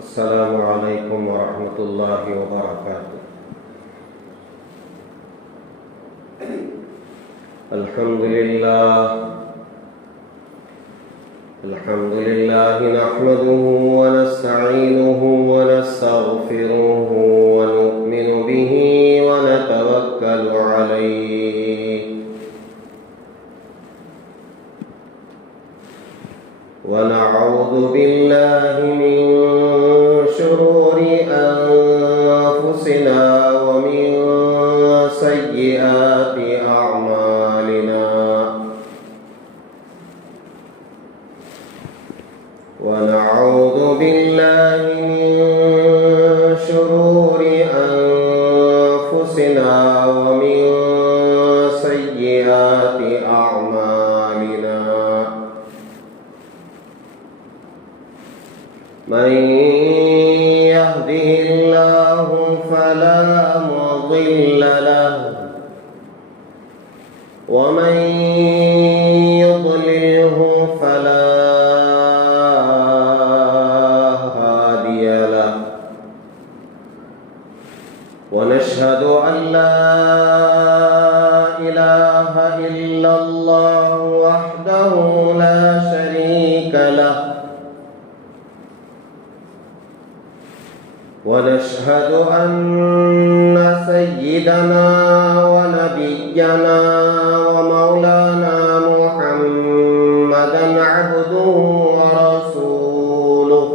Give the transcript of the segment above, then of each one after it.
السلام علیکم ورحمۃ اللہ وبرکاتہ۔ الحمد للہ نحمده ونستعینه ونستغفره ونؤمن به ونتوکل علیہ ونعوذ باللہ من شرور انفسنا ومن سیئات اعمالنا ونعوذ باللہ من شرور انفسنا ومن سیئات اعمالنا من يهده الله فلا مضل له ومن يضلله فلا هادي له ونشهد أن لا إله إلا الله وحده لا شريك له ونشهد أن سيدنا ونبينا ومولانا محمدا عبده ورسوله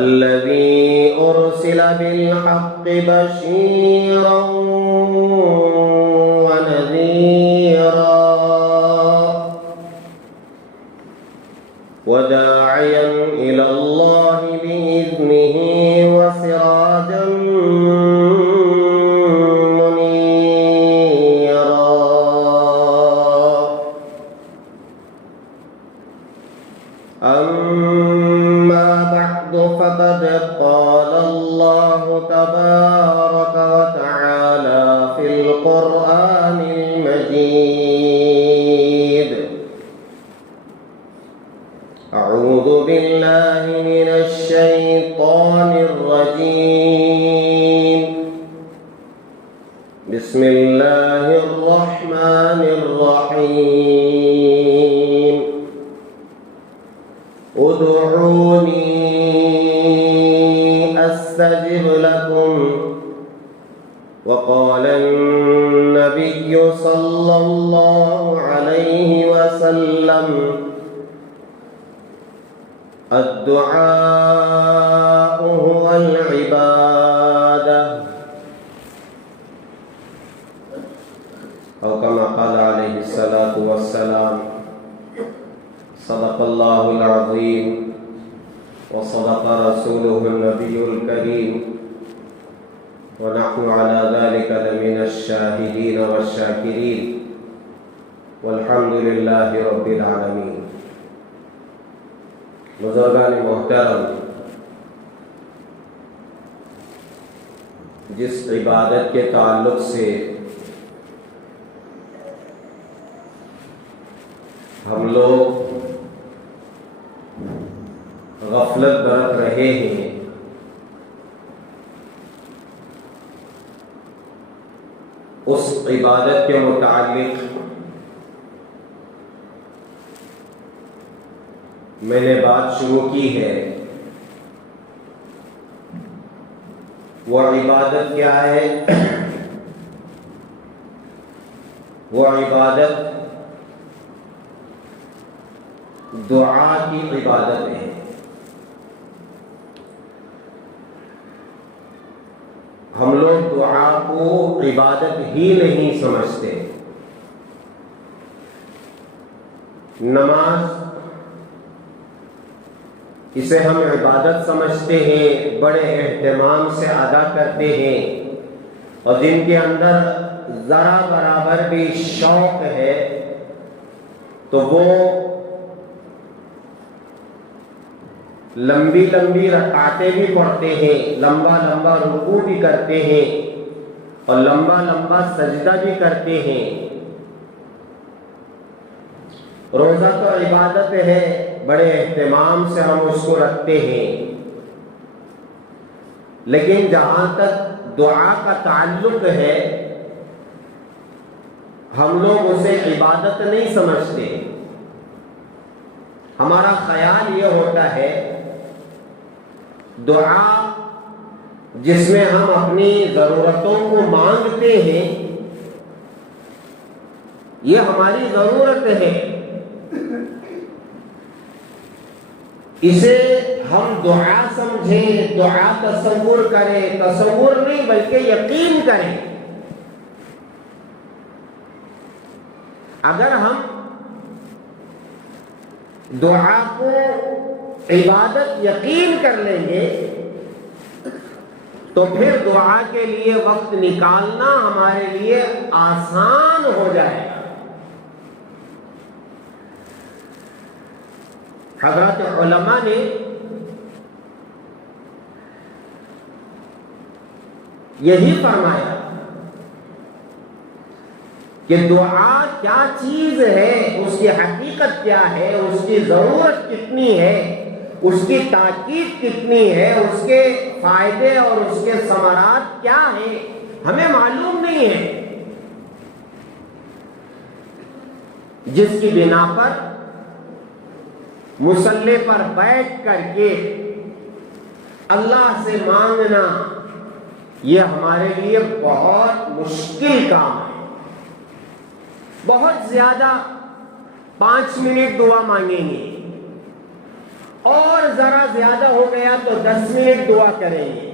الذي أرسل بالحق بشيرا ونذيرا وداعيا إلى الله بإذنه وسراجا منيرا أما بعد فقد قال الله تبارك وتعالى في القرآن المجيد أعوذ بالله من الشيطان الرجيم بسم الله الرحمن الرحيم ادعوني أستجب لكم وقال النبي صلى الله عليه وسلم الدعاء هو العبادة أو كما قال عليه الصلاة والسلام صدق الله العظيم وصدق رسوله النبي الكريم ونحن على ذلك لمن الشاهدين والشاكرين والحمد لله رب العالمين۔ بزرگان محترم، جس عبادت کے تعلق سے ہم لوگ غفلت برت رہے ہیں، اس عبادت کے متعلق میں نے بات شروع کی ہے۔ وہ عبادت کیا ہے؟ وہ عبادت دعا کی عبادت ہے۔ ہم لوگ دعا کو عبادت ہی نہیں سمجھتے۔ نماز اسے ہم عبادت سمجھتے ہیں، بڑے اہتمام سے ادا کرتے ہیں، اور جن کے اندر ذرا برابر بھی شوق ہے تو وہ لمبی لمبی رکعتیں بھی پڑھتے ہیں، لمبا لمبا رکوع بھی کرتے ہیں، اور لمبا لمبا سجدہ بھی کرتے ہیں۔ روزہ تو عبادت ہے، بڑے اہتمام سے ہم اس کو رکھتے ہیں، لیکن جہاں تک دعا کا تعلق ہے ہم لوگ اسے عبادت نہیں سمجھتے۔ ہمارا خیال یہ ہوتا ہے دعا جس میں ہم اپنی ضرورتوں کو مانگتے ہیں یہ ہماری ضرورت ہے، اسے ہم دعا سمجھیں، دعا تصور کریں، تصور نہیں بلکہ یقین کریں۔ اگر ہم دعا کو عبادت یقین کر لیں گے تو پھر دعا کے لیے وقت نکالنا ہمارے لیے آسان ہو جائے گا۔ حضرت علماء نے یہی فرمایا کہ دعا کیا چیز ہے، اس کی حقیقت کیا ہے، اس کی ضرورت کتنی ہے، اس کی تاکید کتنی ہے، اس کے فائدے اور اس کے ثمرات کیا ہیں، ہمیں معلوم نہیں ہے، جس کی بنا پر مصلی پر بیٹھ کر کے اللہ سے مانگنا یہ ہمارے لیے بہت مشکل کام ہے۔ بہت زیادہ 5 منٹ دعا مانگیں گے اور ذرا زیادہ ہو گیا تو 10 منٹ دعا کریں گے۔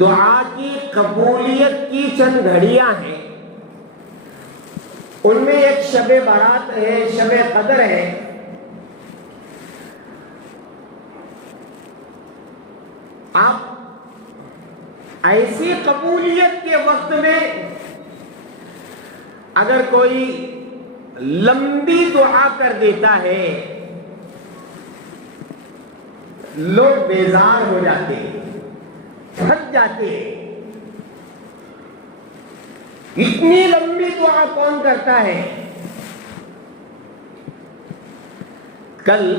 دعا کی قبولیت کی چند گھڑیاں ہیں، ان میں ایک شب برات ہے، شب قدر ہے۔ آپ ایسی قبولیت کے وقت میں اگر کوئی لمبی دعا کر دیتا ہے لوگ بیزار ہو جاتے ہیں، تھک جاتے ہیں۔ اتنی لمبی دعا کون کرتا ہے؟ کل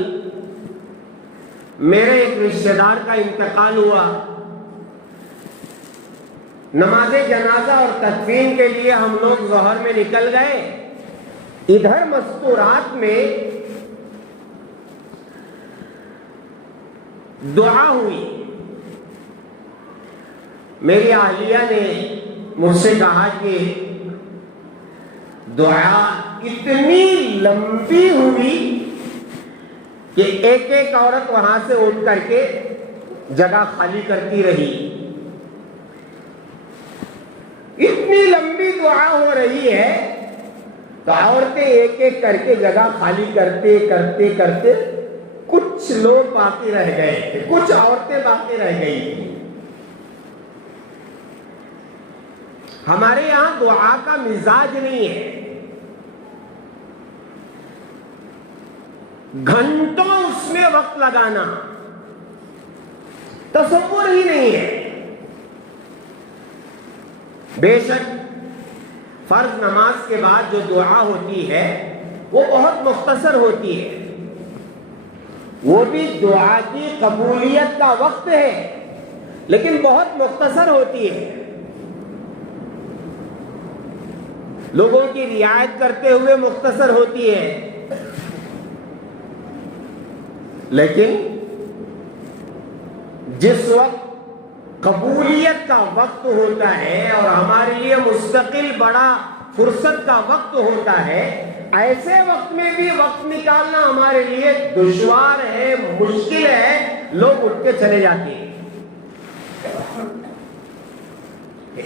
میرے ایک رشتہ دار کا انتقال ہوا، نماز جنازہ اور تدفین کے لیے ہم لوگ ظہر میں نکل گئے۔ ادھر مستورات میں دعا ہوئی، میری اہلیہ نے مجھ سے کہا کہ دعا اتنی لمبی ہوئی کہ ایک ایک عورت وہاں سے اٹھ کر کے جگہ خالی کرتی رہی۔ اتنی لمبی دعا ہو رہی ہے تو عورتیں ایک ایک کر کے جگہ خالی کرتے کرتے کرتے کچھ لوگ باقی رہ گئے تھے، کچھ عورتیں باقی رہ گئی تھی۔ ہمارے یہاں دعا کا مزاج نہیں ہے، گھنٹوں اس میں وقت لگانا تصور ہی نہیں ہے۔ بے شک فرض نماز کے بعد جو دعا ہوتی ہے وہ بہت مختصر ہوتی ہے، وہ بھی دعا کی قبولیت کا وقت ہے لیکن بہت مختصر ہوتی ہے۔ لوگوں کی رعایت کرتے ہوئے مختصر ہوتی ہے، لیکن جس وقت قبولیت کا وقت ہوتا ہے اور ہمارے لیے مستقل بڑا فرصت کا وقت ہوتا ہے، ایسے وقت میں بھی وقت نکالنا ہمارے لیے دشوار ہے، مشکل ہے، لوگ اٹھ کے چلے جاتے ہیں۔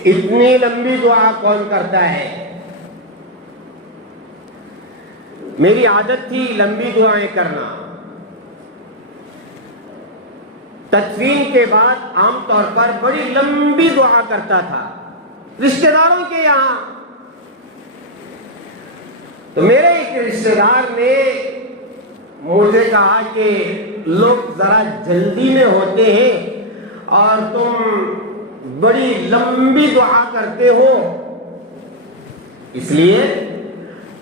اتنی لمبی دعا کون کرتا ہے؟ میری عادت تھی لمبی دعائیں کرنا۔ تدفین کے بعد عام طور پر بڑی لمبی دعا کرتا تھا رشتہ داروں کے یہاں۔ تو میرے ایک رشتہ دار نے مجھے کہا کہ لوگ ذرا جلدی میں ہوتے ہیں اور تم بڑی لمبی دعا کرتے ہو، اس لیے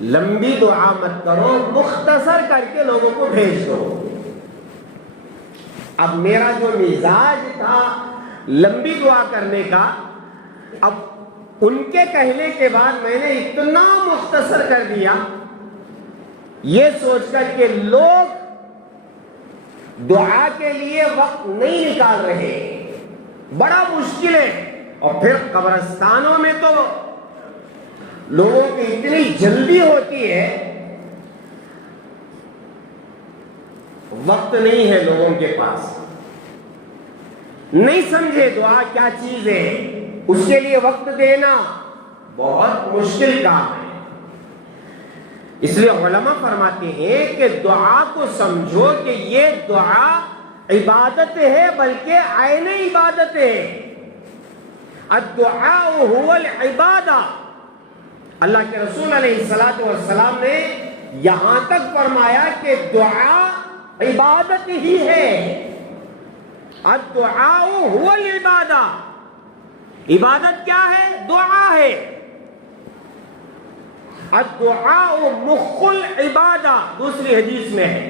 لمبی دعا مت کرو، مختصر کر کے لوگوں کو بھیج دو۔ اب میرا جو مزاج تھا لمبی دعا کرنے کا، اب ان کے کہنے کے بعد میں نے اتنا مختصر کر دیا، یہ سوچ کر کہ لوگ دعا کے لیے وقت نہیں نکال رہے، بڑا مشکل ہے۔ اور پھر قبرستانوں میں تو لوگوں کی اتنی جلدی ہوتی ہے، وقت نہیں ہے لوگوں کے پاس، نہیں سمجھے دعا کیا چیز ہے، اس کے لیے وقت دینا بہت مشکل کام ہے۔ اس لیے علماء فرماتے ہیں کہ دعا کو سمجھو کہ یہ دعا عبادت ہے، بلکہ عین عبادت ہے۔ الدعاء هو العبادہ۔ اللہ کے رسول علیہ السلام نے یہاں تک فرمایا کہ دعا عبادت ہی ہے۔ الدعاء هو العبادہ، عبادت کیا ہے؟ دعا ہے۔ الدعاء مخ العبادہ، دوسری حدیث میں ہے،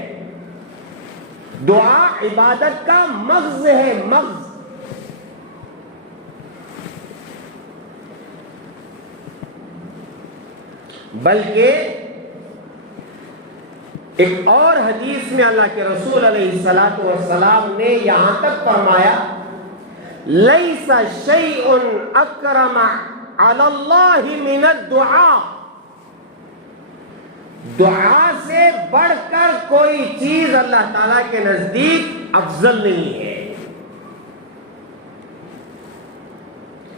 دعا عبادت کا مغز ہے، مغز۔ بلکہ ایک اور حدیث میں اللہ کے رسول علیہ السلام نے یہاں تک فرمایا، لیس شیء اکرم علی اللہ من الدعاء، دعا سے بڑھ کر کوئی چیز اللہ تعالیٰ کے نزدیک افضل نہیں ہے۔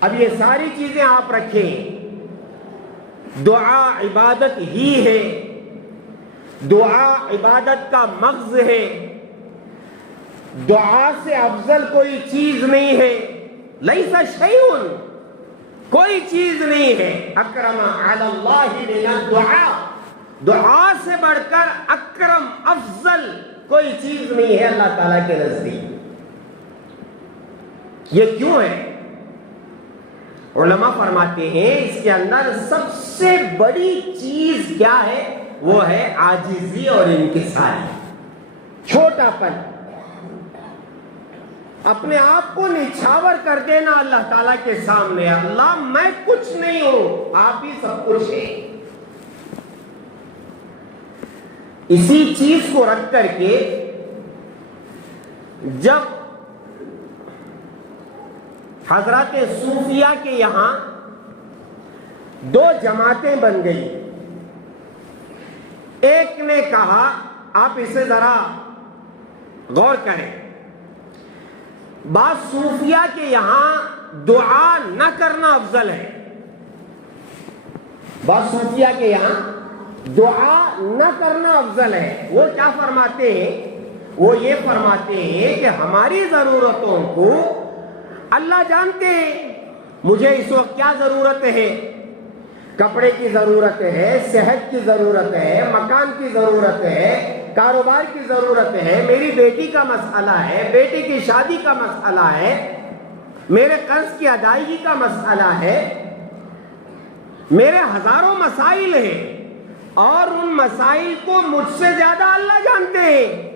اب یہ ساری چیزیں آپ رکھیں، دعا عبادت ہی ہے، دعا عبادت کا مغز ہے، دعا سے افضل کوئی چیز نہیں ہے۔ لیس شیء، کوئی چیز نہیں ہے اکرم علی اللہ من الدعاء، دعا سے بڑھ کر اکرم افضل کوئی چیز نہیں ہے اللہ تعالیٰ کے نزدیک۔ یہ کیوں ہے؟ علماء فرماتے ہیں اس کے اندر سب سے بڑی چیز کیا ہے؟ وہ ہے عاجزی اور انکساری، چھوٹا پن، اپنے آپ کو نچھاور کر دینا اللہ تعالیٰ کے سامنے، اللہ میں کچھ نہیں ہوں، آپ ہی سب کچھ ہیں۔ اسی چیز کو رکھ کر کے جب حضرات صوفیہ کے یہاں دو جماعتیں بن گئی، ایک نے کہا، آپ اسے ذرا غور کریں، بعض صوفیہ کے یہاں دعا نہ کرنا افضل ہے، بعض صوفیہ کے یہاں دعا نہ کرنا افضل ہے۔ وہ کیا فرماتے ہیں؟ وہ یہ فرماتے ہیں کہ ہماری ضرورتوں کو اللہ جانتے ہیں، مجھے اس وقت کیا ضرورت ہے، کپڑے کی ضرورت ہے، صحت کی ضرورت ہے، مکان کی ضرورت ہے، کاروبار کی ضرورت ہے، میری بیٹی کا مسئلہ ہے، بیٹی کی شادی کا مسئلہ ہے، میرے قرض کی ادائیگی کا مسئلہ ہے، میرے ہزاروں مسائل ہیں، اور ان مسائل کو مجھ سے زیادہ اللہ جانتے ہیں۔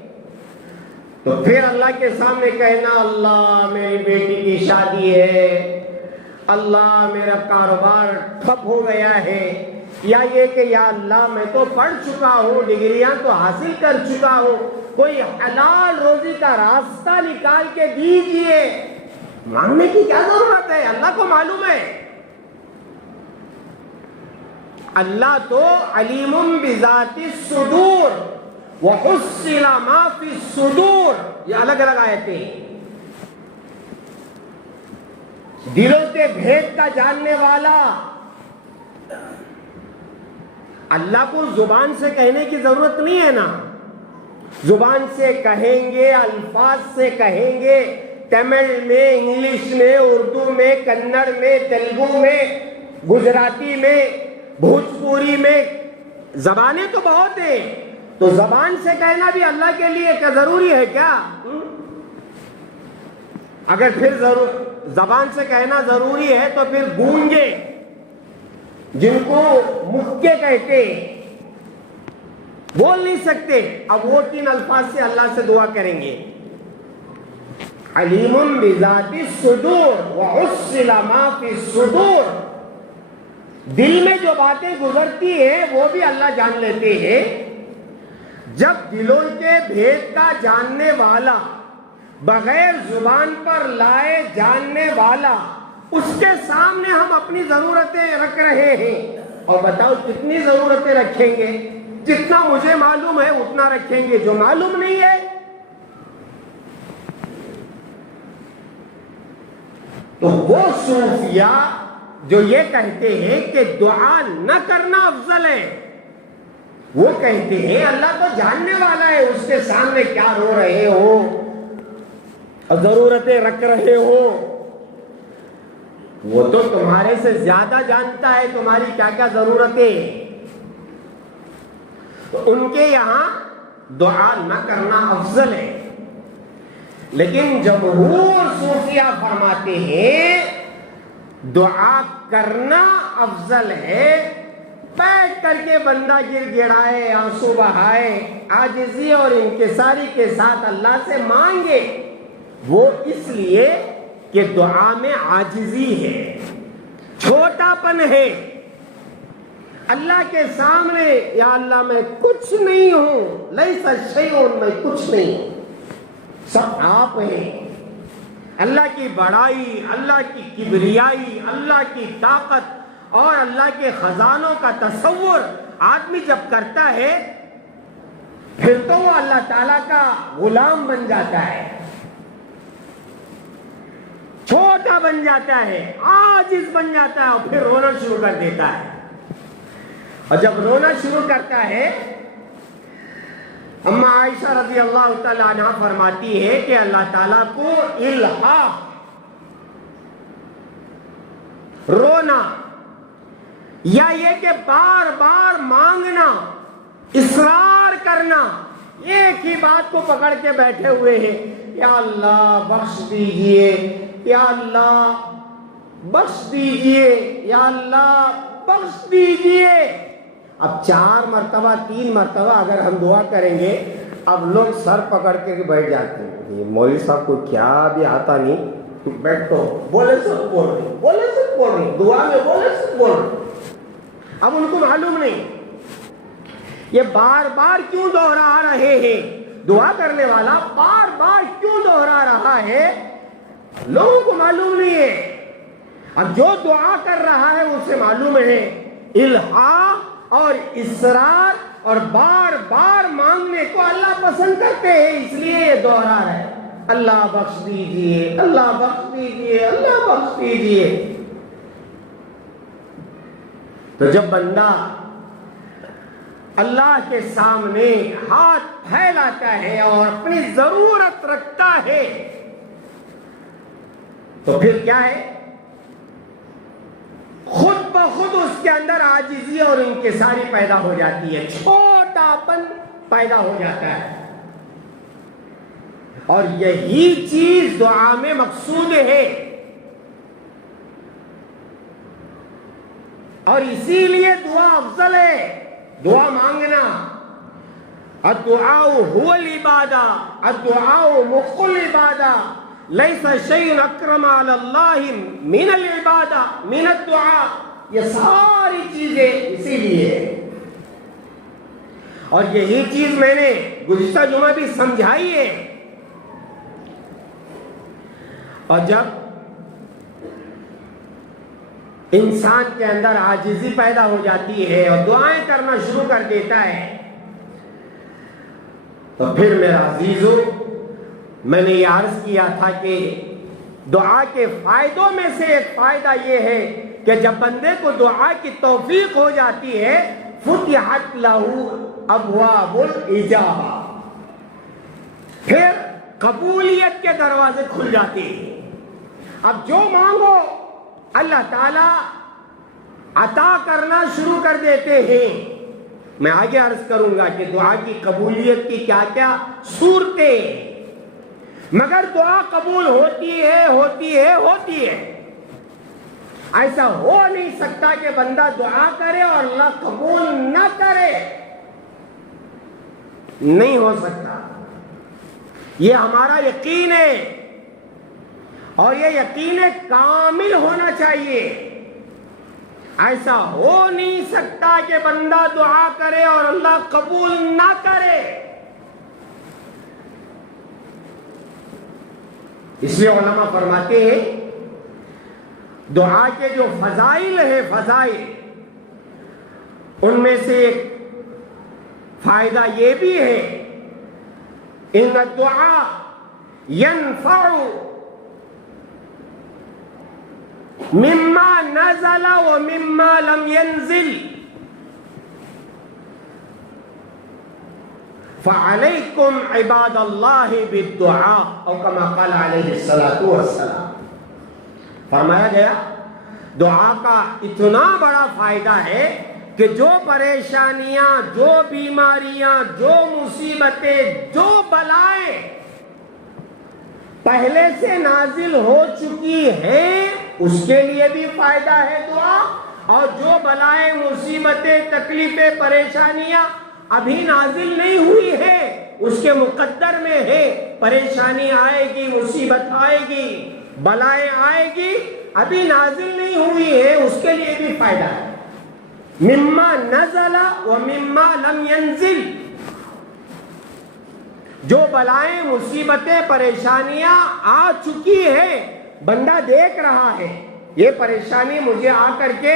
تو پھر اللہ کے سامنے کہنا، اللہ میری بیٹی کی شادی ہے، اللہ میرا کاروبار ٹھپ ہو گیا ہے، یا یہ کہ یا اللہ میں تو پڑھ چکا ہوں، ڈگریاں تو حاصل کر چکا ہوں، کوئی حلال روزی کا راستہ نکال کے دیجئے۔ مانگنے کی کیا ضرورت ہے؟ اللہ کو معلوم ہے، اللہ تو علیم بذات الصدور وحصل ما فی الصدور، یہ الگ الگ آیتیں ہیں۔ دلوں کے بھید کا جاننے والا، اللہ کو زبان سے کہنے کی ضرورت نہیں ہے نا، زبان سے کہیں گے، الفاظ سے کہیں گے، تمل میں، انگلش میں، اردو میں، کنڑ میں، تیلگو میں، گجراتی میں، بھوجپوری میں، زبانیں تو بہت ہیں، تو زبان سے کہنا بھی اللہ کے لیے کیا ضروری ہے کیا؟ اگر پھر زبان سے کہنا ضروری ہے تو پھر گونگے، جن کو مکے کہتے ہیں، بول نہیں سکتے، اب وہ 3 الفاظ سے اللہ سے دعا کریں گے، علیم بذات الصدور وحصل ما فی الصدور، دل میں جو باتیں گزرتی ہیں وہ بھی اللہ جان لیتے ہیں۔ جب دلوں کے بھید کا جاننے والا، بغیر زبان پر لائے جاننے والا، اس کے سامنے ہم اپنی ضرورتیں رکھ رہے ہیں، اور بتاؤ کتنی ضرورتیں رکھیں گے؟ جتنا مجھے معلوم ہے اتنا رکھیں گے، جو معلوم نہیں ہے تو وہ صوفیاء جو یہ کہتے ہیں کہ دعا نہ کرنا افضل ہے، وہ کہتے ہیں اللہ تو جاننے والا ہے، اس کے سامنے کیا رو رہے ہو اور ضرورتیں رکھ رہے ہو، وہ تو تمہارے سے زیادہ جانتا ہے تمہاری کیا کیا ضرورتیں۔ تو ان کے یہاں دعا نہ کرنا افضل ہے، لیکن جمہور صوفیاء فرماتے ہیں دعا کرنا افضل ہے، بیٹھ کر کے بندہ گر گڑائے، آنسو بہائے، عاجزی اور انکساری کے ساتھ اللہ سے مانگے، وہ اس لیے کہ دعا میں عاجزی ہے، چھوٹا پن ہے، اللہ کے سامنے یا اللہ میں کچھ نہیں ہوں، لیس شیء، میں کچھ نہیں ہوں، سب آپ ہیں۔ اللہ کی بڑائی، اللہ کی کبریائی، اللہ کی طاقت اور اللہ کے خزانوں کا تصور آدمی جب کرتا ہے پھر تو وہ اللہ تعالیٰ کا غلام بن جاتا ہے، چھوٹا بن جاتا ہے، عاجز بن جاتا ہے، اور پھر رونا شروع کر دیتا ہے۔ اور جب رونا شروع کرتا ہے، اما عائشہ رضی اللہ تعالی عنہ فرماتی ہے کہ اللہ تعالیٰ کو الحاح، رونا، یا یہ کہ بار بار مانگنا، اصرار کرنا، ایک ہی بات کو پکڑ کے بیٹھے ہوئے ہیں، یا اللہ بخش دیجئے، یا اللہ بخش دیجئے، یا اللہ بخش دیجئے۔ اب 4 مرتبہ 3 مرتبہ اگر ہم دعا کریں گے، اب لوگ سر پکڑ کے بیٹھ جاتے ہیں، یہ مولوی صاحب کو کیا بھی آتا نہیں، بیٹھو، بولے سب بول رہے، بولے سب بول رہے، دعا میں بولے سب بول رہے۔ اب ان کو معلوم نہیں یہ بار بار کیوں دوہرا رہے ہیں، دعا کرنے والا بار بار کیوں دوہرا رہا ہے، لوگوں کو معلوم نہیں ہے۔ اب جو دعا کر رہا ہے اسے معلوم ہے، الحاح اور اصرار اور بار بار مانگنے کو اللہ پسند کرتے ہیں، اس لیے یہ دوہرا رہا ہے، اللہ بخش دیجئے، اللہ بخش دیجئے، اللہ بخش دیجئے۔ تو جب بندہ اللہ کے سامنے ہاتھ پھیلاتا ہے اور اپنی ضرورت رکھتا ہے تو پھر کیا ہے، خود بخود اس کے اندر عاجزی اور انکساری پیدا ہو جاتی ہے، چھوٹا پن پیدا ہو جاتا ہے، اور یہی چیز دعا میں مقصود ہے، اور اسی لیے دعا افضل ہے، دعا مانگنا۔ الدعاء هو العبادہ، الدعاء مخ العبادہ، لیس شیء اکرم علی اللہ من العبادہ من الدعاء، یہ ساری چیزیں اسی لیے، اور یہی چیز میں نے گزشتہ جمعہ بھی سمجھائی ہے۔ اور جب انسان کے اندر عاجزی پیدا ہو جاتی ہے اور دعائیں کرنا شروع کر دیتا ہے، تو پھر میرا عزیزو، میں نے یہ عرض کیا تھا کہ دعا کے فائدوں میں سے ایک فائدہ یہ ہے کہ جب بندے کو دعا کی توفیق ہو جاتی ہے، فتحت لہ ابواب الاجابہ، پھر قبولیت کے دروازے کھل جاتے ہیں۔ اب جو مانگو اللہ تعالیٰ عطا کرنا شروع کر دیتے ہیں۔ میں آگے عرض کروں گا کہ دعا کی قبولیت کی کیا کیا صورتیں، مگر دعا قبول ہوتی ہے ہوتی ہے ہوتی ہے، ایسا ہو نہیں سکتا کہ بندہ دعا کرے اور اللہ قبول نہ کرے۔ نہیں ہو سکتا. یہ ہمارا یقین ہے اور یہ یقین کامل ہونا چاہیے. ایسا ہو نہیں سکتا کہ بندہ دعا کرے اور اللہ قبول نہ کرے. اس لیے علماء فرماتے ہیں دعا کے جو فضائل ہیں، فضائل، ان میں سے ایک فائدہ یہ بھی ہے ان الدعاء ينفع مما نزل ومما لم ينزل فعليكم عباد الله بالدعاء او كما قال عليه الصلاة والسلام. فرمایا گیا دعا کا اتنا بڑا فائدہ ہے کہ جو پریشانیاں، جو بیماریاں، جو مصیبتیں، جو بلائیں پہلے سے نازل ہو چکی ہے اس کے لیے بھی فائدہ ہے دعا، اور جو بلائیں، مصیبتیں، تکلیفیں، پریشانیاں ابھی نازل نہیں ہوئی ہے، اس کے مقدر میں ہے، پریشانی آئے گی، مصیبت آئے گی، بلائیں آئے گی، ابھی نازل نہیں ہوئی ہے، اس کے لیے بھی فائدہ ہے. مما نزل ومما لم ينزل، جو بلائیں، مصیبتیں، پریشانیاں آ چکی ہے، بندہ دیکھ رہا ہے یہ پریشانی مجھے آ کر کے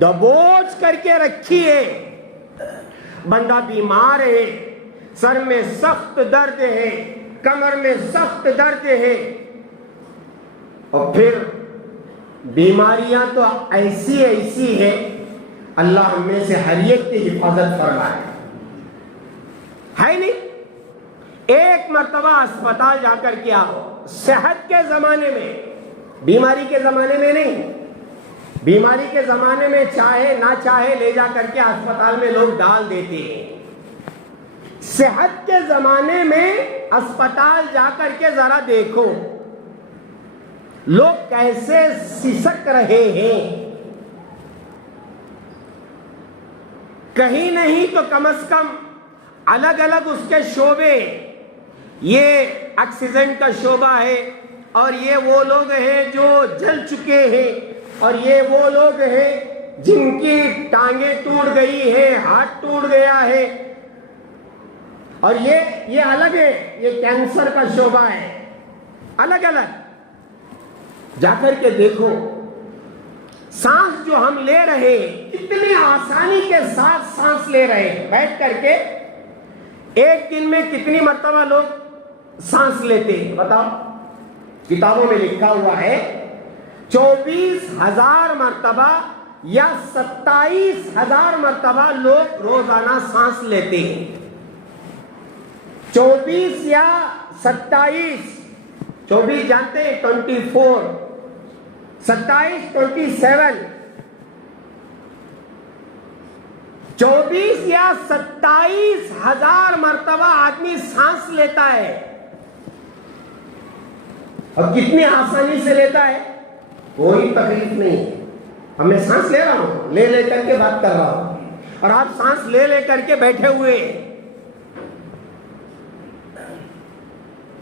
دبوچ کر کے رکھی ہے، بندہ بیمار ہے، سر میں سخت درد ہے، کمر میں سخت درد ہے، اور پھر بیماریاں تو ایسی ایسی ہے، اللہ ہم میں سے ہر ایک کی حفاظت فرمائے. ہے نہیں؟ ایک مرتبہ اسپتال جا کر کے آؤ، صحت کے زمانے میں، بیماری کے زمانے میں نہیں. بیماری کے زمانے میں چاہے نہ چاہے لے جا کر کے اسپتال میں لوگ ڈال دیتے ہیں. صحت کے زمانے میں اسپتال جا کر کے ذرا دیکھو لوگ کیسے سسک رہے ہیں. کہیں نہیں تو کم از کم الگ الگ اس کے شعبے، یہ آکسیجن کا شعبہ ہے، اور یہ وہ لوگ ہیں جو جل چکے ہیں، اور یہ وہ لوگ ہیں جن کی ٹانگیں ٹوٹ گئی ہیں، ہاتھ ٹوٹ گیا ہے، اور یہ الگ ہے، یہ کینسر کا شعبہ ہے. الگ الگ جا کر کے دیکھو سانس جو ہم لے رہے ہیں کتنی آسانی کے ساتھ سانس لے رہے ہیں. بیٹھ کر کے ایک دن میں کتنی مرتبہ لوگ سانس لیتے ہیں بتاؤ؟ کتابوں میں لکھا ہوا ہے 24,000 مرتبہ یا 27,000 مرتبہ لوگ روزانہ سانس لیتے ہیں. 24 یا 27، 24 جانتے ہیں 24، 27 27، 24 یا 27,000 مرتبہ آدمی سانس لیتا ہے. اور کتنی آسانی سے لیتا ہے، کوئی تکلیف نہیں ہے. اب میں سانس لے رہا ہوں، لے لے کر کے بات کر رہا ہوں، اور آپ سانس لے لے کر کے بیٹھے ہوئے،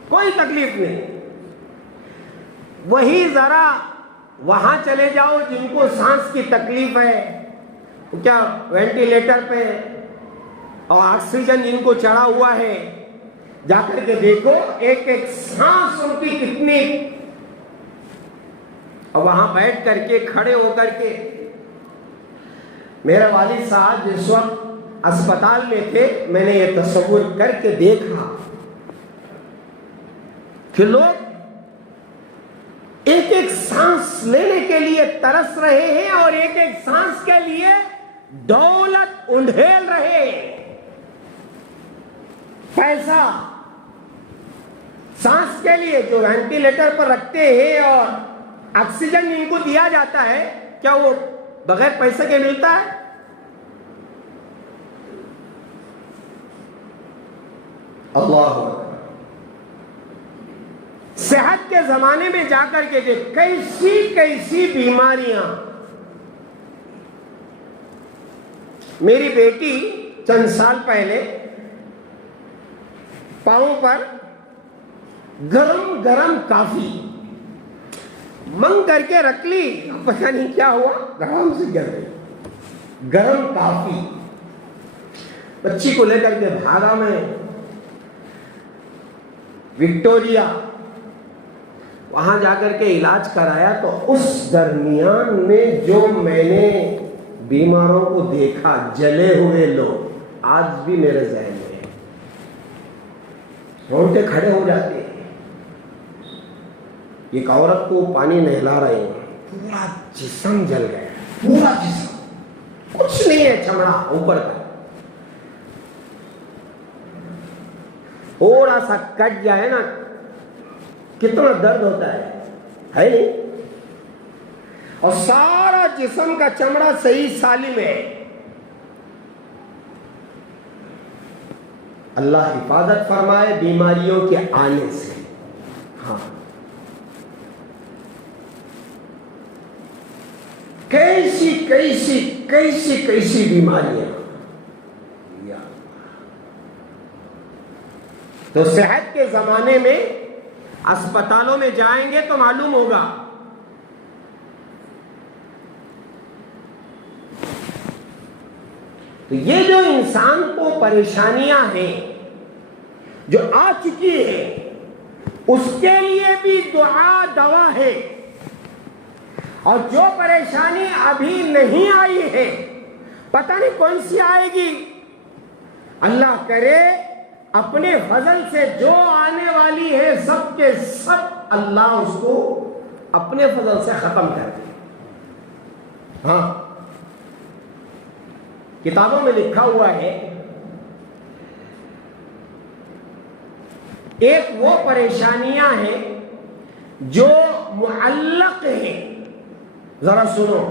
کوئی تکلیف نہیں. وہی ذرا وہاں چلے جاؤ جن کو سانس کی تکلیف ہے، کیا وینٹیلیٹر پہ اور آکسیجن جن کو چڑھا ہوا ہے، جا کر کے دیکھو ایک ایک سانس ان کی کتنی، اور وہاں بیٹھ کر کے کھڑے ہو کر کے. میرے والد صاحب جس وقت اسپتال میں تھے میں نے یہ تصور کر کے دیکھا کہ لوگ ایک ایک سانس لینے کے لیے ترس رہے ہیں اور ایک ایک سانس کے لیے دولت انڈھیل رہے ہیں. پیسہ سانس کے لیے جو وینٹیلیٹر پر رکھتے ہیں اور آکسیجن ان کو دیا جاتا ہے، کیا وہ بغیر پیسے کے ملتا ہے؟ اللہ اکبر. صحت کے زمانے میں جا کر کے دیکھ کیسی کیسی بیماریاں. میری بیٹی چند سال پہلے پاؤں پر گرم گرم کافی منگ کر کے رکھ لی، پتہ نہیں کیا ہوا، گرم سے گر گئی، گرم کافی۔ بچی کو لے کر کے بھاگا میں وکٹوریا، وہاں جا کر کے علاج کرایا، تو اس درمیان میں جو میں نے بیماروں کو دیکھا، جلے ہوئے لوگ، آج بھی میرے ذہن میں ہیں، رونگٹے کھڑے ہو جاتے ہیں۔ ایک عورت کو پانی نہلا رہے ہیں، پورا جسم جل گیا، پورا جسم، کچھ نہیں ہے چمڑا اوپر کا، تھوڑا سا کٹ جائے نا کتنا درد ہوتا ہے نہیں؟ اور سارا جسم کا چمڑا صحیح سالم ہے۔ اللہ حفاظت فرمائے بیماریوں کے آنے سے۔ ہاں، کیسی کیسی کیسی کیسی بیماریاں، تو صحت کے زمانے میں اسپتالوں میں جائیں گے تو معلوم ہوگا۔ تو یہ جو انسان کو پریشانیاں ہیں جو آ چکی ہیں، اس کے لیے بھی دعا دوا ہے، اور جو پریشانی ابھی نہیں آئی ہے، پتہ نہیں کون سی آئے گی، اللہ کرے اپنے فضل سے جو آنے والی ہے سب کے سب اللہ اس کو اپنے فضل سے ختم کر دے۔ ہاں، کتابوں میں لکھا ہوا ہے، ایک وہ پریشانیاں ہیں جو معلق ہیں، ذرا سنو،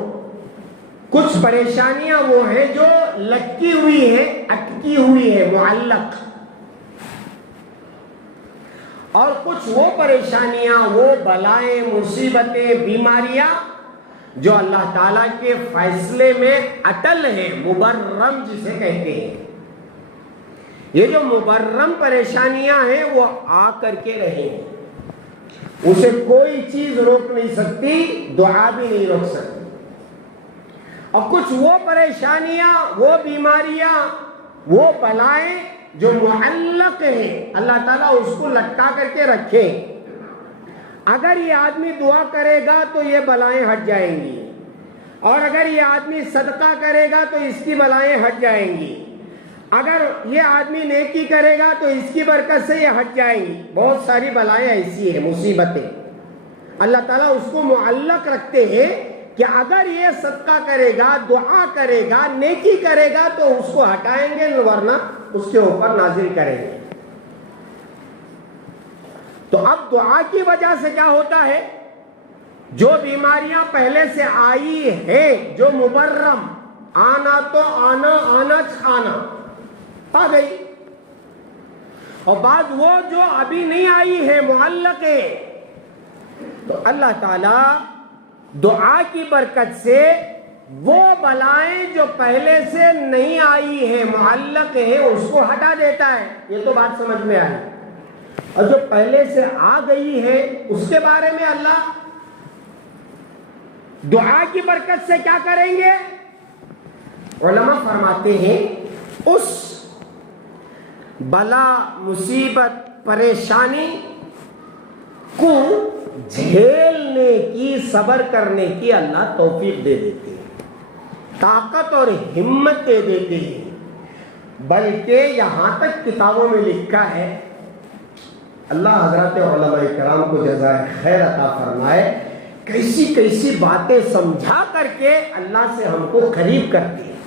کچھ پریشانیاں وہ ہیں جو لٹکی ہوئی ہیں، اٹکی ہوئی ہے، معلق، اور کچھ وہ پریشانیاں، وہ بلائیں، مصیبتیں، بیماریاں جو اللہ تعالیٰ کے فیصلے میں اٹل ہے، مبرم جسے کہتے ہیں۔ یہ جو مبرم پریشانیاں ہیں وہ آ کر کے رہیں گی، اسے کوئی چیز روک نہیں سکتی، دعا بھی نہیں روک سکتی۔ اور کچھ وہ پریشانیاں، وہ بیماریاں، وہ بلائیں جو معلق ہیں، اللہ تعالیٰ اس کو لٹکا کر کے رکھے، اگر یہ آدمی دعا کرے گا تو یہ بلائیں ہٹ جائیں گی، اور اگر یہ آدمی صدقہ کرے گا تو اس کی بلائیں ہٹ جائیں گی، اگر یہ آدمی نیکی کرے گا تو اس کی برکت سے یہ ہٹ جائیں گی۔ بہت ساری بلائیں ایسی ہیں، مصیبتیں، اللہ تعالیٰ اس کو معلق رکھتے ہیں کہ اگر یہ صدقہ کرے گا، دعا کرے گا، نیکی کرے گا تو اس کو ہٹائیں گے، ورنہ اس کے اوپر نازل کریں گے۔ تو اب دعا کی وجہ سے کیا ہوتا ہے، جو بیماریاں پہلے سے آئی ہیں، جو مبرم، آنا تو آنا، آنا کھانا، آ گئی، اور بعد وہ جو ابھی نہیں آئی ہے، معلق ہے، تو اللہ تعالیٰ دعا کی برکت سے وہ بلائیں جو پہلے سے نہیں آئی ہے، معلق ہے، اس کو ہٹا دیتا ہے۔ یہ تو بات سمجھ میں آئی۔ اور جو پہلے سے آ گئی ہے اس کے بارے میں اللہ دعا کی برکت سے کیا کریں گے؟ علماء فرماتے ہیں اس بلا، مصیبت، پریشانی کو جھیلنے کی، صبر کرنے کی اللہ توفیق دے دیتے ہیں، طاقت اور ہمت دے دیتے ہیں۔ بلکہ یہاں تک کتابوں میں لکھا ہے، اللہ حضرات علماء کرام کو جزائے خیر عطا فرمائے، کیسی کیسی باتیں سمجھا کر کے اللہ سے ہم کو قریب کرتی ہیں۔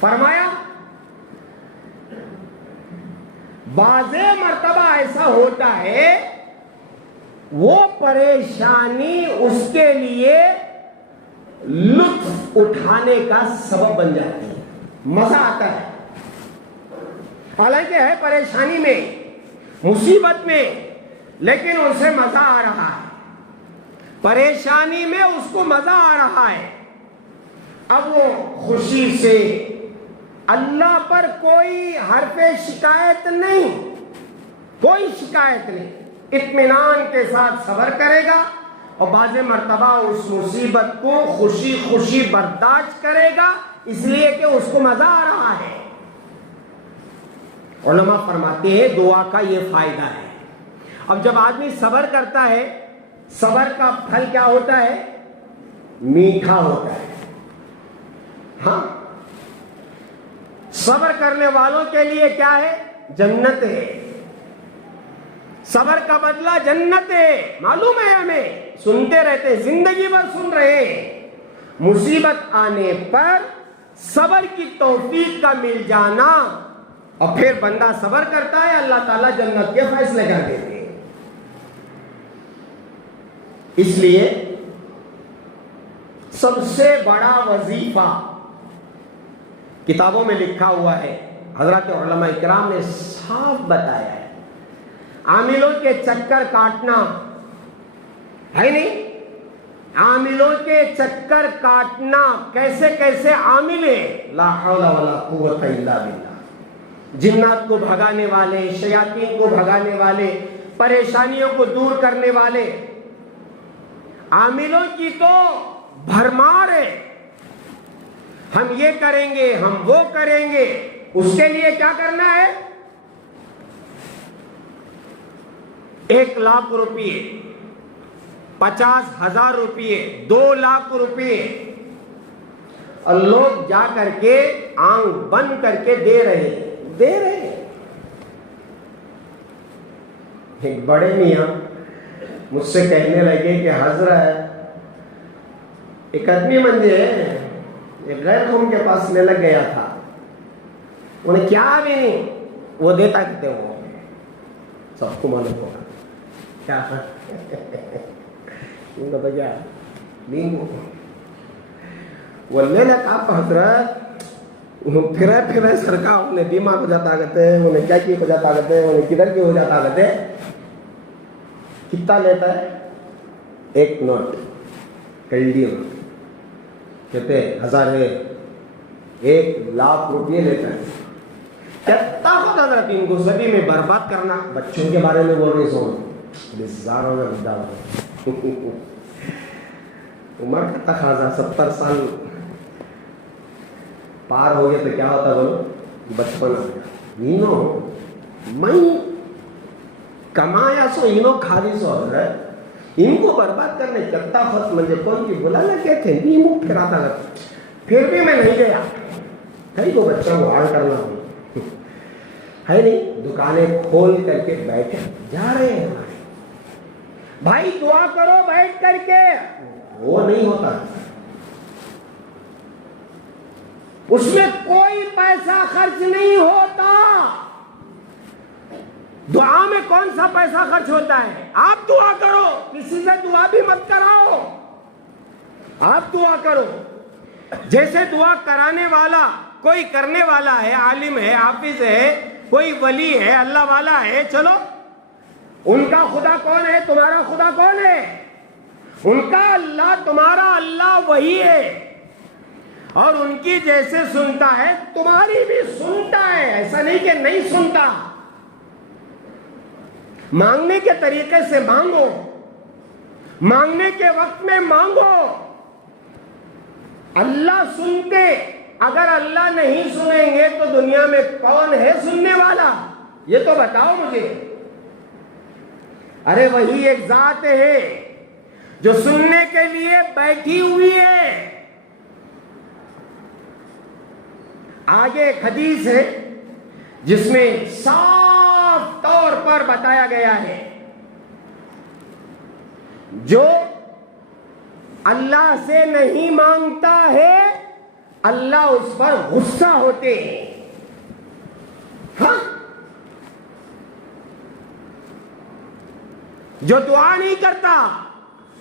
فرمایا بعض مرتبہ ایسا ہوتا ہے وہ پریشانی اس کے لیے لطف اٹھانے کا سبب بن جاتی ہے، مزہ آتا ہے، حالانکہ ہے پریشانی میں، مصیبت میں، لیکن اسے مزہ آ رہا ہے، پریشانی میں اس کو مزہ آ رہا ہے۔ اب وہ خوشی سے اللہ پر کوئی حرف شکایت نہیں، کوئی شکایت نہیں، اطمینان کے ساتھ صبر کرے گا اور بعض مرتبہ اس مصیبت کو خوشی خوشی برداشت کرے گا، اس لیے کہ اس کو مزہ آ رہا ہے۔ علماء فرماتے ہیں دعا کا یہ فائدہ ہے۔ اب جب آدمی صبر کرتا ہے، صبر کا پھل کیا ہوتا ہے؟ میٹھا ہوتا ہے۔ ہاں، صبر کرنے والوں کے لیے کیا ہے؟ جنت ہے۔ صبر کا بدلہ جنت ہے، معلوم ہے ہمیں، سنتے رہتے ہیں، زندگی بھر سن رہے ہیں۔ مصیبت آنے پر صبر کی توفیق کا مل جانا، اور پھر بندہ صبر کرتا ہے، اللہ تعالیٰ جنت کے فیصلے کر دیتے ہیں۔ اس لیے سب سے بڑا وظیفہ کتابوں میں لکھا ہوا ہے، حضرات علماء اکرام نے صاف بتایا ہے، عاملوں کے چکر کاٹنا ہے نہیں، عاملوں کے چکر کاٹنا، کیسے کیسے عامل ہیں، لا حول ولا قوت الا باللہ، جنات کو بھگانے والے، شیاطین کو بھگانے والے، پریشانیوں کو دور کرنے والے، عاملوں کی تو بھرمار ہے، ہم یہ کریں گے، ہم وہ کریں گے۔ اس کے لیے کیا کرنا ہے؟ 1,00,000 روپیے، 50,000 روپیے، 2,00,000 روپیے، اور لوگ جا کر کے آنکھ بند کر کے دے رہے ہیں۔ ایک بڑے میاں مجھ سے کہنے لگے کہ حضرت ایک آدمی مندر ہے، ایک غیر قوم کے پاس میں لگ گیا تھا، انہیں کیا بھی نہیں، وہ دیتا کہتے وہ سب کو معلوم ہوگا کیا ان کا بجا نہیں، وہ لے لگا آپ حضرت پھر سرکا انہیں بیمار ہو جاتا کرتے ہیں، انہیں کیا کی ہو جاتا کرتے ہیں، انہیں کدھر کی ہو جاتا کرتے ہیں۔ کتنا لیتا ہے؟ 1 نوٹ، کلڈی نوٹ، کہتے ہیں 1000 ہے، 1,00,000 روپیے لیتا ہے۔ کتنا ہوتا حضرت ان کو صدی میں برباد کرنا، بچوں کے بارے میں بول رہی سو ہزاروں میں بدھا عمر کا تقاضا 70 سال پار ہو گیا تو کیا ہوتا بولو؟ بچپن آ گیا، اینو میں کمایا سو اینو کھالی سو حضرت، ان کو برباد کرنے کرتا خط مجھے کون کی بلا لگے تھے، نیمو پھراتا لگتا، پھر بھی میں نہیں گیا، ہے کو بچہ کو حال کرنا ہوں، ہے نہیں، دکانیں کھول کر کے بیٹھے جا رہے ہیں ہمارے بھائی، دعا کرو بیٹھ کر کے، وہ نہیں ہوتا، اس میں کوئی پیسہ خرچ نہیں ہوتا۔ دعا میں کون سا پیسہ خرچ ہوتا ہے؟ آپ دعا کرو، کسی سے دعا بھی مت کراؤ، آپ دعا کرو۔ جیسے دعا کرانے والا کوئی کرنے والا ہے، عالم ہے، حافظ ہے، کوئی ولی ہے، اللہ والا ہے، چلو ان کا خدا کون ہے؟ تمہارا خدا کون ہے؟ ان کا اللہ تمہارا اللہ وہی ہے، اور ان کی جیسے سنتا ہے تمہاری بھی سنتا ہے، ایسا نہیں کہ نہیں سنتا۔ مانگنے کے طریقے سے مانگو، مانگنے کے وقت میں مانگو، اللہ سنتے، اگر اللہ نہیں سنیں گے تو دنیا میں کون ہے سننے والا؟ یہ تو بتاؤ مجھے۔ ارے وہی ایک ذات ہے جو سننے کے لیے بیٹھی ہوئی ہے۔ آگے ایک حدیث ہے جس میں صاف طور پر بتایا گیا ہے، جو اللہ سے نہیں مانگتا ہے اللہ اس پر غصہ ہوتے ہیں۔ ہاں، جو دعا نہیں کرتا،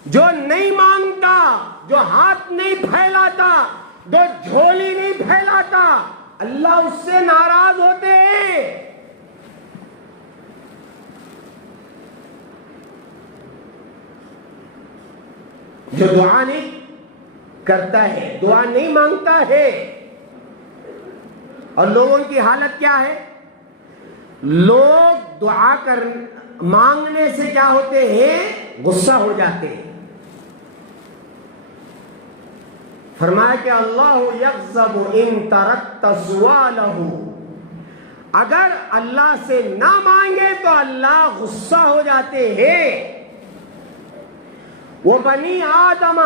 جو نہیں مانگتا، جو ہاتھ نہیں پھیلاتا، جو جھولی نہیں پھیلاتا، اللہ اس سے ناراض ہوتے ہیں۔ جو دعا نہیں کرتا ہے، دعا نہیں مانگتا ہے، اور لوگوں کی حالت کیا ہے؟ لوگ دعا مانگنے سے کیا ہوتے ہیں؟ غصہ ہو جاتے ہیں. فرمایا کہ اللہ یغضب ان ترکت سوالہ، اگر اللہ سے نہ مانگے تو اللہ غصہ ہو جاتے ہیں. وہ بنی آدم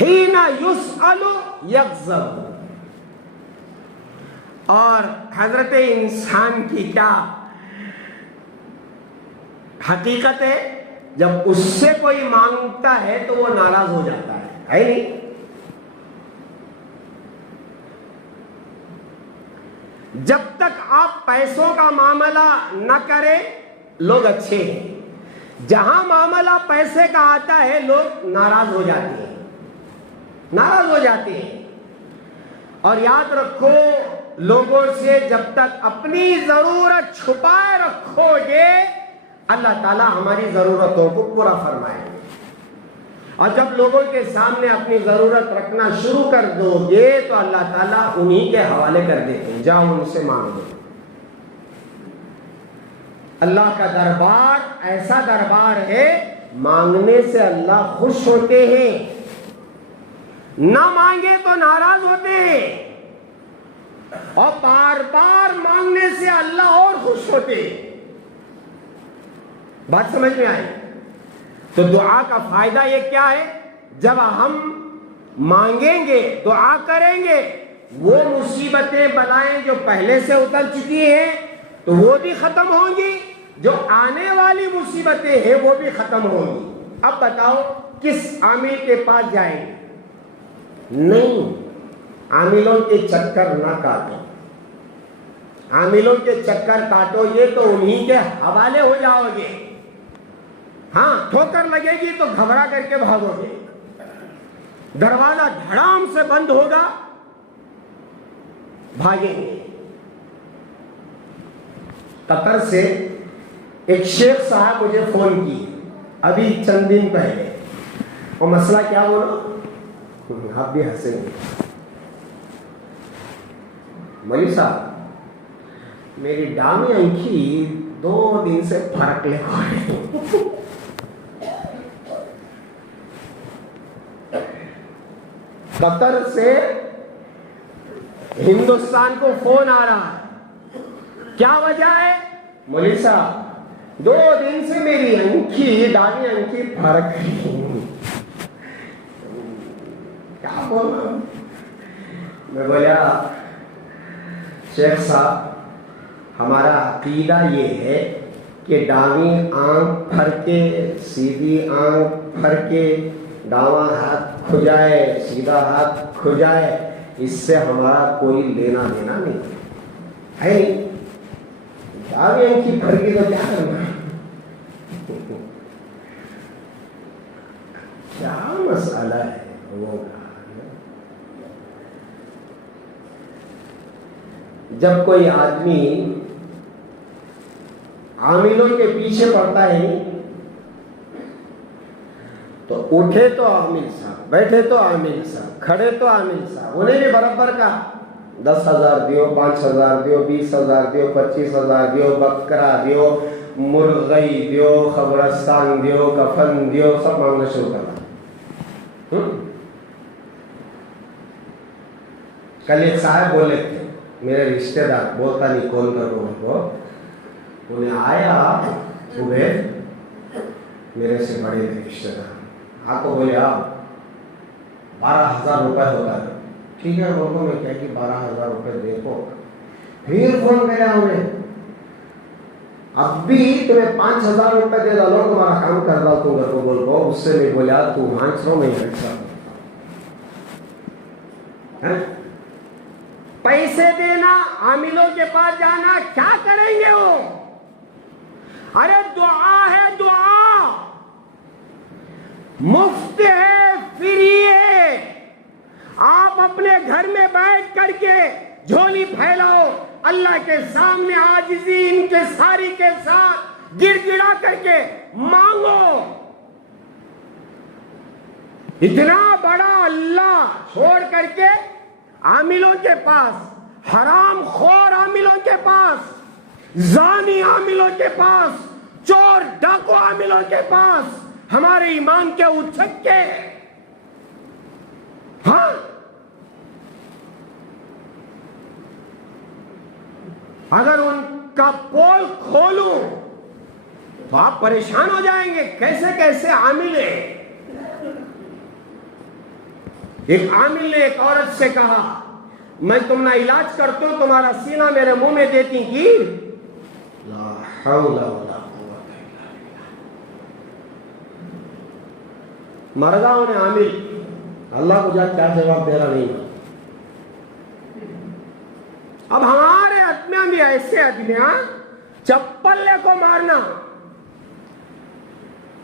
حین یسأل یغضب، اور حضرت انسان کی کیا حقیقت ہے؟ جب اس سے کوئی مانگتا ہے تو وہ ناراض ہو جاتا ہے نہیں؟ جب تک آپ پیسوں کا معاملہ نہ کریں لوگ اچھے ہیں، جہاں معاملہ پیسے کا آتا ہے لوگ ناراض ہو جاتے ہیں، ناراض ہو جاتے ہیں. اور یاد رکھو، لوگوں سے جب تک اپنی ضرورت چھپائے رکھو گے اللہ تعالیٰ ہماری ضرورتوں کو پورا فرمائیں گے. اور جب لوگوں کے سامنے اپنی ضرورت رکھنا شروع کر دو گے تو اللہ تعالیٰ انہی کے حوالے کر دیتے ہیں، جاؤ ان سے مانگو. اللہ کا دربار ایسا دربار ہے، مانگنے سے اللہ خوش ہوتے ہیں، نہ مانگے تو ناراض ہوتے ہیں، اور بار بار مانگنے سے اللہ اور خوش ہوتے ہیں. بات سمجھ میں آئی؟ تو دعا کا فائدہ یہ کیا ہے؟ جب ہم مانگیں گے، دعا کریں گے، وہ مصیبتیں بلائیں جو پہلے سے اتر چکی ہیں تو وہ بھی ختم ہوں گی، جو آنے والی مصیبتیں ہیں وہ بھی ختم ہوں گی. اب بتاؤ کس عامل کے پاس جائیں گے؟ نہیں، عاملوں کے چکر نہ کاٹو. عاملوں کے چکر کاٹو گے تو انہی کے حوالے ہو جاؤ گے. ہاں، ٹھوکر لگے گی تو گھبرا کر کے بھاگو گے، دروازہ دھڑام سے بند ہوگا بھاگیں گے. قطر سے ایک شیخ صاحب مجھے فون کی ابھی چند دن پہلے. وہ مسئلہ کیا بولا؟ آپ بھی ہنسیں گے. مولوی صاحب، میری ڈامی انکھی 2 دن سے فرق لے ہوئے. قطر سے ہندوستان کو فون آ رہا ہے. کیا وجہ ہے؟ مولوی صاحب 2 دن سے میری انکھی، دانی انکھی فرق نہیں. کیا بولا؟ میں بولا شیخ صاحب ہمارا عقیدہ یہ ہے کہ داویں آنکھ پھر کے، سیدھی آنکھ پھر کے، داواں ہاتھ کھجائے، سیدھا ہاتھ کھجائے، اس سے ہمارا کوئی لینا دینا نہیں ہے. داویں آنکھ پھر کے تو کیا کرنا ہے؟ کیا مسئلہ ہے وہ؟ جب کوئی آدمی عاملوں کے پیچھے پڑتا ہے تو اٹھے تو عامل صاحب، بیٹھے تو عامل صاحب، کھڑے تو عامل صاحب، انہیں بھی برابر کا 10,000 دیو، 5,000 دیو، 20,000 دیو، 25,000 دیو، بکرا دیو، مرغی دیو، قبرستان دیو، کفن دیو، سب مانگنا شروع کرنا. کل ایک صاحب بولے تھے، میرے رشتہ دار، بولتا نہیں کون کرو ان کو، انہیں آیا صبح میرے سے بڑے رشتہ دار، آپ کو بولے آپ 12,000 روپے ہوتا ہے. ٹھیک ہے بولو، میں کہا کہ 12,000 روپے دیکھو. پھر فون کرا انہیں، اب بھی تمہیں 5,000 روپے دے ڈالو، تمہارا کام کر رہا تم گھر کو بول کو. اس سے میں بولا تو ہانچ رو میں بیٹھا. پیسے دینا، عاملوں کے پاس جانا، کیا کریں گے وہ؟ ارے دعا ہے، دعا مفت ہے، فری ہے. آپ اپنے گھر میں بیٹھ کر کے جھولی پھیلاؤ، اللہ کے سامنے عاجزی انکساری کے ساتھ گڑ گڑا کر کے مانگو. اتنا بڑا اللہ چھوڑ کر کے عاملوں کے پاس حرام خور عاملوں کے پاس، زانی عاملوں کے پاس، چور ڈاکو عاملوں کے پاس ہمارے ایمان کے اچھکے، ہاں اگر ان کا پول کھولوں تو آپ پریشان ہو جائیں گے، کیسے کیسے عامل ہیں۔ ایک عامل نے ایک عورت سے کہا میں تمہارا علاج کرتا ہوں، تمہارا سینہ میرے منہ میں دیتی کی؟ لا حول ولا قوت الا باللہ۔ مرغاؤں نے عامل، اللہ کو جا کیا جواب دے رہا نہیں۔ اب ہمارے آدمیاں بھی ایسے آدمیاں چپلے کو مارنا،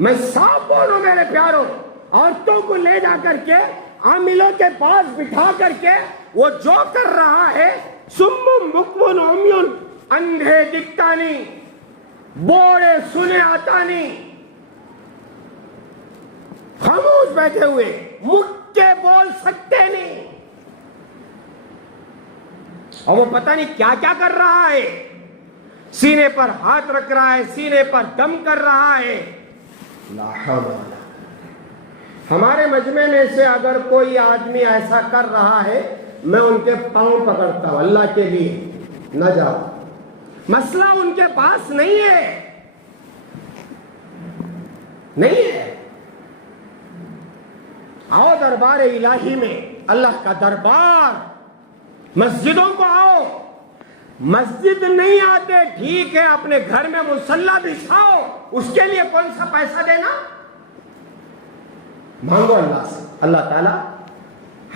میں صاف بولوں میرے پیاروں، عورتوں کو لے جا کر کے عاملوں کے پاس بٹھا کر کے وہ جو کر رہا ہے، سم بکم عمی، اندھے دکھتا نہیں، بوڑے سنے آتا نہیں، خاموش بیٹھے ہوئے، مٹھ کے بول سکتے نہیں، اور وہ پتہ نہیں کیا کیا کر رہا ہے، سینے پر ہاتھ رکھ رہا ہے، سینے پر دم کر رہا ہے۔ لا حول ولا قوت۔ ہمارے مجمع میں سے اگر کوئی آدمی ایسا کر رہا ہے، میں ان کے پاؤں پکڑتا ہوں، اللہ کے لیے نہ جاؤ، مسئلہ ان کے پاس نہیں ہے، نہیں ہے۔ آؤ دربار الہی میں، اللہ کا دربار، مسجدوں کو آؤ، مسجد نہیں آتے ٹھیک ہے، اپنے گھر میں مصلی بچھاؤ، اس کے لیے کون سا پیسہ دینا؟ مانگو اللہ سے، اللہ تعالیٰ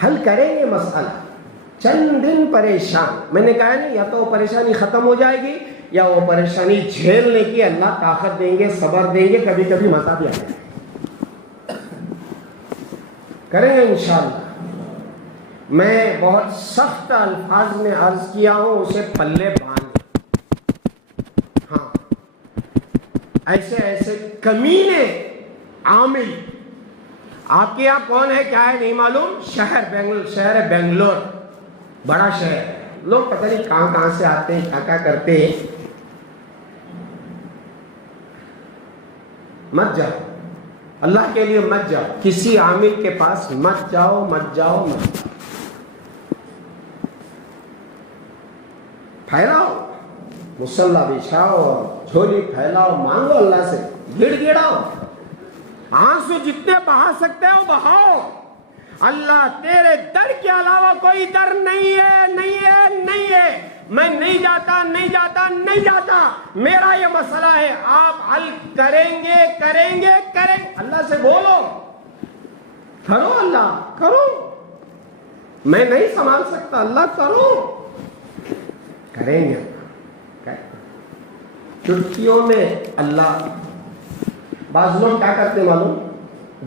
حل کریں گے مسئلہ۔ چند دن پریشان، میں نے کہا نہیں، یا تو وہ پریشانی ختم ہو جائے گی یا وہ پریشانی جھیلنے کی اللہ طاقت دیں گے، صبر دیں گے، کبھی کبھی مزہ بھی آ جائے گا، کریں گے انشاءاللہ۔ میں بہت سخت الفاظ میں عرض کیا ہوں، اسے پلے باندھ، ہاں ایسے ایسے کمینے عامل، آپ کے یہاں کون ہے کیا ہے نہیں معلوم، شہر ہے بنگلور، بڑا شہر، لوگ پتہ نہیں کہاں کہاں سے آتے ہیں، کیا کیا کرتے ہیں۔ مت جاؤ، اللہ کے لیے مت جاؤ، کسی عامل کے پاس مت جاؤ، مت جاؤ، مت جاؤ۔ پھیلاؤ، مصلی بچھاؤ، جھولی پھیلاؤ، مانگو اللہ سے، گڑ گڑاؤ، آنسو جتنے بہا سکتے ہو بہاؤ، اللہ تیرے در کے علاوہ کوئی در نہیں ہے، نہیں ہے، نہیں ہے، میں نہیں جاتا، نہیں جاتا، نہیں جاتا، میرا یہ مسئلہ ہے، آپ حل کریں گے، کریں گے، کریں، اللہ سے بولو، کرو اللہ کرو، میں نہیں سنبھال سکتا، اللہ کرو، کریں گے۔ چٹکیوں میں اللہ، بعض لوگ کیا کرتے معلوم،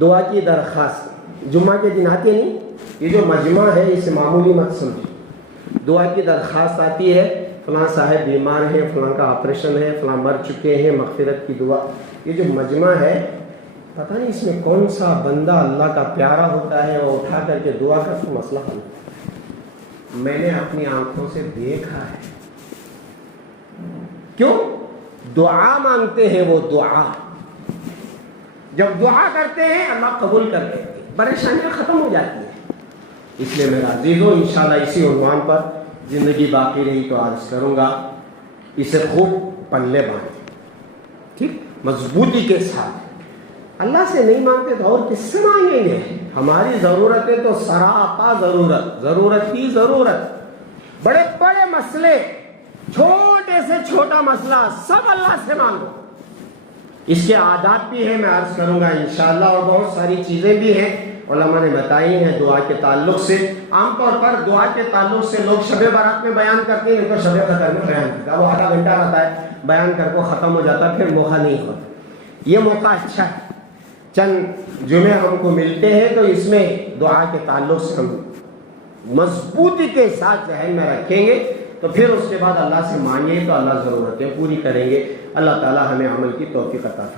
دعا کی درخواست جمعہ کے دن آتی نہیں، یہ جو مجمع ہے اسے معمولی مت سمجھو، دعا کی درخواست آتی ہے، فلاں صاحب بیمار ہے، فلاں کا آپریشن ہے، فلاں مر چکے ہیں، مغفرت کی دعا، یہ جو مجمع ہے پتہ نہیں اس میں کون سا بندہ اللہ کا پیارا ہوتا ہے، وہ اٹھا کر کے دعا کر تو مسئلہ حل۔ میں نے اپنی آنکھوں سے دیکھا ہے، کیوں؟ دعا مانگتے ہیں، وہ دعا جب دعا کرتے ہیں اللہ قبول کر لیتے ہیں، پریشانیاں ختم ہو جاتی ہیں۔ اس لیے میرا عزیزو انشاءاللہ اسی عنوان پر زندگی باقی رہی تو عرض کروں گا، اسے خوب پلے باندھیں، ٹھیک، مضبوطی کے ساتھ۔ اللہ سے نہیں مانگتے تو اور کس سے مانگیں گے؟ ہماری ضرورتیں تو سراپا ضرورت ہی ضرورت، بڑے بڑے مسئلے، چھوٹے سے چھوٹا مسئلہ سب اللہ سے مانگو۔ اس کے آداب بھی ہیں، میں عرض کروں گا انشاءاللہ، اور بہت ساری چیزیں بھی ہیں علماء نے بتائی ہیں دعا کے تعلق سے۔ عام طور پر دعا کے تعلق سے لوگ شب برات میں بیان کرتے ہیں، تو شب قدر میں بیان کرتا ہے، وہ آدھا گھنٹہ رہتا ہے، بیان کر کو ختم ہو جاتا ہے، پھر موقع نہیں ہوتا۔ یہ موقع اچھا ہے، چند جمعے ہم کو ملتے ہیں تو اس میں دعا کے تعلق سے ہم مضبوطی کے ساتھ ذہن میں رکھیں گے، تو پھر اس کے بعد اللہ سے مانگیں تو اللہ ضرورتیں پوری کریں گے۔ اللہ تعالی ہمیں عمل کی توفیق عطا فرمائے۔